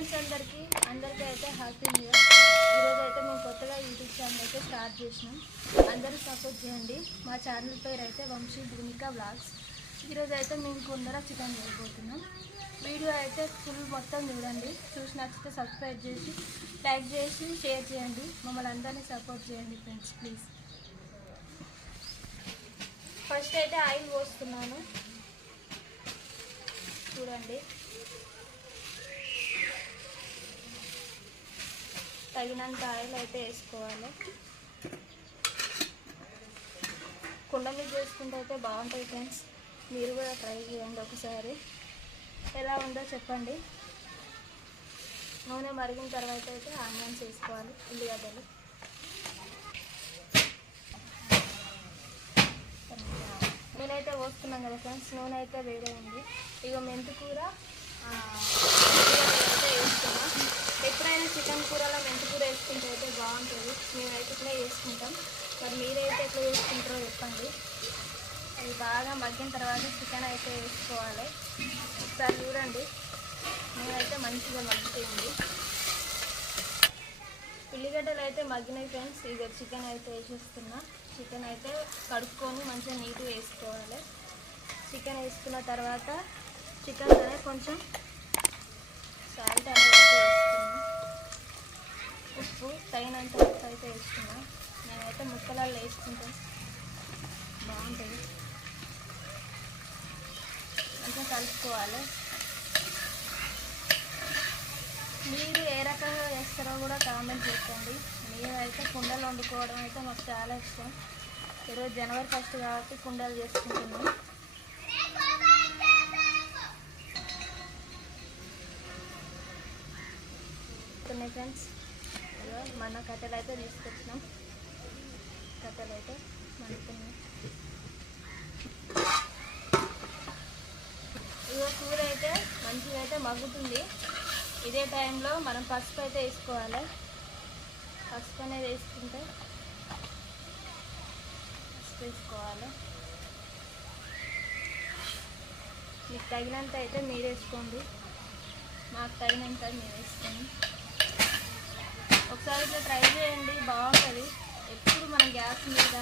Friends అందరికీ అందరికీ అయితే హ్యాపీ న్యూ ఇయర్ ఈరోజు అయితే మేము కొత్తగా యూట్యూబ్ ఛానల్ అయితే స్టార్ట్ చేసినాం. అందరూ సపోర్ట్ చేయండి. మా ఛానల్ పేరు అయితే వంశీ భూమిక బ్లాగ్స్ ఈరోజు అయితే మేము కుందర చికెన్ చేయబోతున్నాం వీడియో అయితే ఫుల్ మొత్తం చూడండి. చూసి నచ్చితే సబ్స్క్రైబ్ చేసి లైక్ చేసి షేర్ చేయండి. మమ్మల్ని అందరినీ సపోర్ట్ చేయండి ఫ్రెండ్స్ ప్లీజ్ ఫస్ట్ అయితే ఆయిల్ పోస్తున్నాను. చూడండి. తగినంత ఆయిల్ అయితే వేసుకోవాలి. కుండ మీద చేసుకుంటే అయితే బాగుంటుంది ఫ్రెండ్స్ మీరు కూడా ట్రై చేయండి ఒకసారి. ఎలా ఉందో చెప్పండి. నూనె మరిగిన తర్వాత అయితే ఆనియన్స్ వేసుకోవాలి ఉల్లిగడ్డలు. నేనైతే పోస్తున్నాం కదా ఫ్రెండ్స్ నూనె అయితే వేరే ఉంది ఇక మెంతి కూర అయితే ఎప్పుడైనా చికెన్ కూరలో మెంతి కూర వేసుకుంటే అయితే బాగుంటుంది. మేమైతే ఇట్లా వేసుకుంటాం మరి మీరైతే ఎట్లా వేసుకుంటారో చెప్పండి. అది బాగా మగ్గిన తర్వాత చికెన్ అయితే వేసుకోవాలి. ఒకసారి చూడండి. మేమైతే మంచిగా మగ్గుతుంది. ఉల్లిగడ్డలు అయితే మగ్గినాయి ఫ్రెండ్స్. ఇక చికెన్ అయితే వేసేస్తున్నా. చికెన్ అయితే కడుక్కొని మంచిగా నీట్గా వేసుకోవాలి. చికెన్ వేసుకున్న తర్వాత చికెన్ కానీ కొంచెం సాల్ట్ అనేది అయితే ఉప్పు తగినంత ఉప్పు అయితే వేసుకున్నాం. నేనైతే ముక్కలలో వేసుకుంటాను బాగుంటుంది మంచిగా కలుపుకోవాలి. మీరు ఏ రకంగా చేస్తారో కూడా కామెంట్ చేయండి. మేమైతే కుండలు వండుకోవడం అయితే మాకు చాలా ఇష్టం. ఈరోజు జనవరి ఫస్ట్ కాబట్టి కుండలు చేసుకుంటున్నాం. ఉన్నాయి ఫ్రెండ్స్ మన కట్టెలు అయితే తీసుకొచ్చినాం. కట్టెలు అయితే మండుతున్నాయి ఇగో కూర అయితే మంచిగా అయితే మగ్గుతుంది. ఇదే టైంలో మనం పసుపు అయితే వేసుకోవాలి. పసుపు అనేది వేసుకుంటే పసుపు వేసుకోవాలి. మీకు తగినంత అయితే మీరు వేసుకోండి. మాకు తగినంత మీరు వేసుకోండి. ఒకసారి ట్రై చేయండి బాగుంటుంది. ఎప్పుడు మనం గ్యాస్ మీద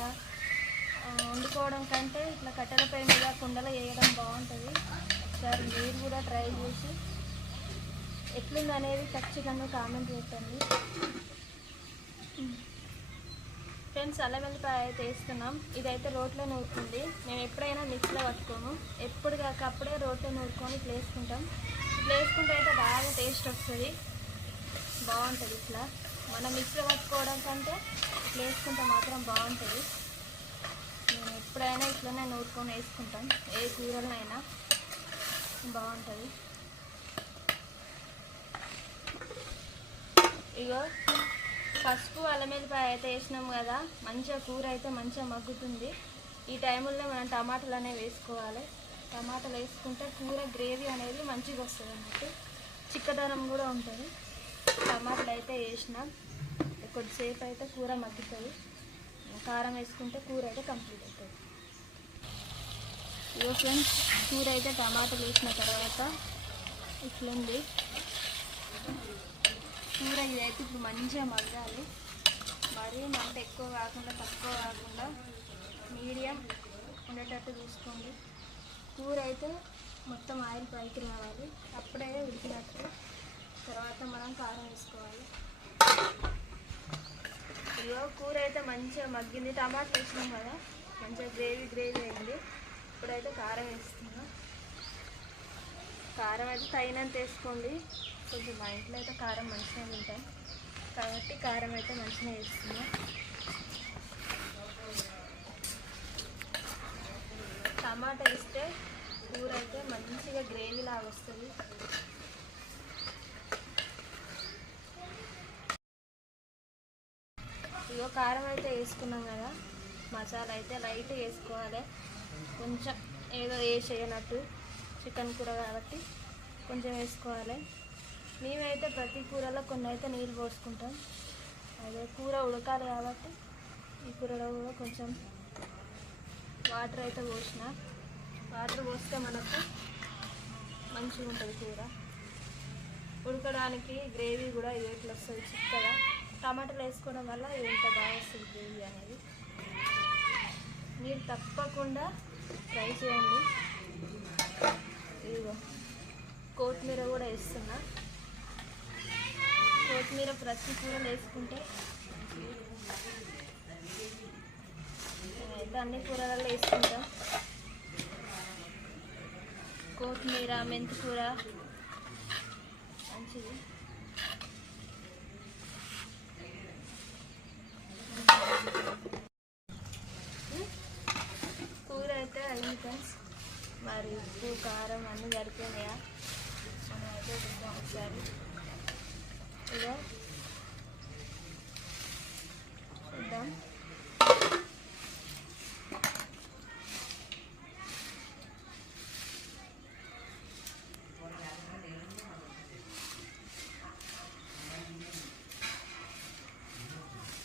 వండుకోవడం కంటే ఇట్లా కట్టెల మీద కుండలో వేయడం బాగుంటుంది. ఒకసారి మీరు కూడా ట్రై చేసి ఎట్లుంది అనేది ఖచ్చితంగా కామెంట్ పెట్టండి ఫ్రెండ్స్ అల్లం వెల్లిపాయ అయితే వేస్తున్నాం. ఇదైతే రోట్లో నూరుకుంది మేము ఎప్పుడైనా మిక్స్లో పట్టుకోము. ఎప్పుడు కాక అప్పుడే రోట్లో నూరుకొని ఇట్లా వేసుకుంటాం. ఇట్లా వేసుకుంటే అయితే బాగా టేస్ట్ వస్తుంది. బాగుంటుంది ఇట్లా. మనం మిక్సీ పట్టుకోవడం కంటే ఇట్లా వేసుకుంటే మాత్రం బాగుంటుంది. నేను ఎప్పుడైనా ఇట్లనే నూరుకొని వేసుకుంటాం. ఏ కూరలైనా బాగుంటుంది. ఇగో పసుపు అల్లం అయితే వేసినాం కదా మంచిగా కూర అయితే మంచిగా మగ్గుతుంది. ఈ టైంలో మనం టమాటాలు అనేవి వేసుకోవాలి. టమాటాలు వేసుకుంటే కూర గ్రేవీ అనేది మంచిగా వస్తుంది అన్నట్టు చిక్కదనం కూడా ఉంటుంది. టమాటాలు అయితే వేసినాం. కొద్దిసేపు అయితే కూర మగ్గుతుంది. కారం వేసుకుంటే కూర అయితే కంప్లీట్ అవుతుంది. ఇగో ఫ్రెండ్స్ కూర అయితే టమాటాలు వేసిన తర్వాత ఇట్లుంది కూర ఇదైతే ఇప్పుడు మంచిగా మగ్గాలి. మరీ మంట ఎక్కువ కాకుండా తక్కువ కాకుండా మీడియం ఉండేటట్టు చూసుకోండి. కూర అయితే మొత్తం ఆయిల్ పైకి రావాలి. అప్పుడే ఉడికినట్టు తర్వాత మనం కారం వేసుకోవాలి. ఇదిగో కూర అయితే మంచిగా మగ్గింది. టమాటా వేసినాం కదా మంచిగా గ్రేవీ గ్రేవీ అయింది. ఇప్పుడైతే కారం వేస్తున్నాం. కారం అయితే తగినంత వేసుకోండి. కొంచెం మా ఇంట్లో అయితే కారం మంచిగా తింటాం కాబట్టి కారం అయితే మంచిగా వేస్తున్నాం. టమాటా వేస్తే కూర అయితే మంచిగా గ్రేవీ లాగా వస్తుంది ఇగో కారం అయితే వేసుకున్నాం కదా మసాలా అయితే లైట్ వేసుకోవాలి. కొంచెం ఏదో వేసేయనట్టు చికెన్ కూర కాబట్టి కొంచెం వేసుకోవాలి. మేమైతే ప్రతి కూరలో కొన్ని అయితే నీళ్ళు పోసుకుంటాం. అదే కూర ఉడకాలి కాబట్టి ఈ కూరలో కూడా కొంచెం వాటర్ అయితే పోసిన. వాటర్ పోస్తే మనకు మంచిగా ఉంటుంది కూర. ఉడకడానికి గ్రేవీ కూడా ఇది ఇట్లా వస్తుంది చిక్కగా టమాటాలు వేసుకోవడం వల్ల ఎంత బాగా వస్తుంది గ్రేవీ అనేది మీరు తప్పకుండా ట్రై చేయండి. ఇదిగో కొత్తిమీర కూడా వేస్తున్నా. కొత్తిమీర ప్రతి కూరలు వేసుకుంటే అయితే అన్ని కూరలలో వేసుకుంటాం. కొత్తిమీర మెంతి కూర మంచిది కూర అయితే అయింది ఫ్రెండ్స్ మరి ఉప్పు కారం అన్నీ సరిపోయినాయా మనం అయితే చూద్దాం ఒకసారి. ఇదో. చూద్దాం.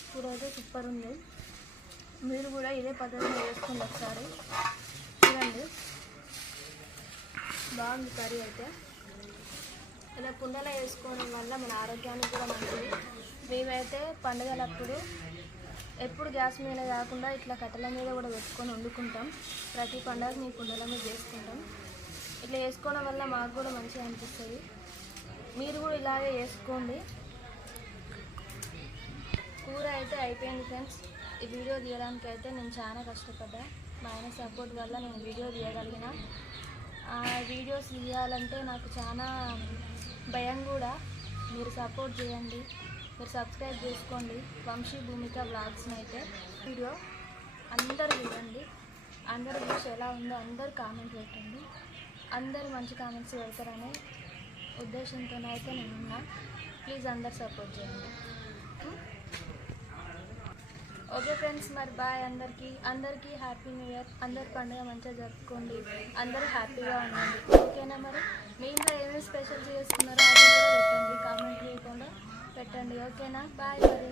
కూర అయితే సూపర్ ఉంది. మీరు కూడా ఇదే పద్ధతిలో వేసుకోండి ఒకసారి చూడండి. బాగుంది కర్రీ అయితే. ఇలా కుండలో వేసుకోవడం వల్ల మన ఆరోగ్యానికి కూడా మంచిది. మేమైతే పండుగలప్పుడు ఎప్పుడు గ్యాస్ మీద కాకుండా ఇట్లా కట్టెల మీద కూడా పెట్టుకొని వండుకుంటాం. ప్రతి పండుగ మీ కుండల మీద చేసుకుంటాం. ఇట్లా వేసుకోవడం వల్ల మాకు కూడా మంచిగా అనిపిస్తుంది. మీరు కూడా ఇలాగే వేసుకోండి. కూర అయితే అయిపోయింది ఫ్రెండ్స్. ఈ వీడియో తీయడానికి అయితే నేను చాలా కష్టపడ్డా. మా ఆయన సపోర్ట్ వల్ల నేను వీడియో తీయగలిగిన. వీడియోస్ తీయాలంటే నాకు చాలా భయం కూడా. మీరు సపోర్ట్ చేయండి. మీరు సబ్స్క్రైబ్ చేసుకోండి. వంశీ భూమిక బ్లాగ్స్ని అయితే వీడియో అందరు చూడండి. అందరు చూసి ఎలా ఉందో అందరు కామెంట్ పెట్టండి. అందరు మంచి కామెంట్స్ పెడతారనే ఉద్దేశంతోనైతే నేనున్నా. ప్లీజ్ అందరు సపోర్ట్ చేయండి. ఓకే ఫ్రెండ్స్ మరి బాయ్ అందరికీ. అందరికీ హ్యాపీ న్యూ ఇయర్ అందరు పండుగ మంచిగా జరుపుకోండి. అందరూ హ్యాపీగా ఉండండి. ఓకేనా మరి? మీ ఇంట్లో ఏమేమి స్పెషల్ చేసుకున్నారో అది కూడా పెట్టండి. కామెంట్ చేయకుండా పెట్టండి. ఓకేనా? బాయ్ మరి.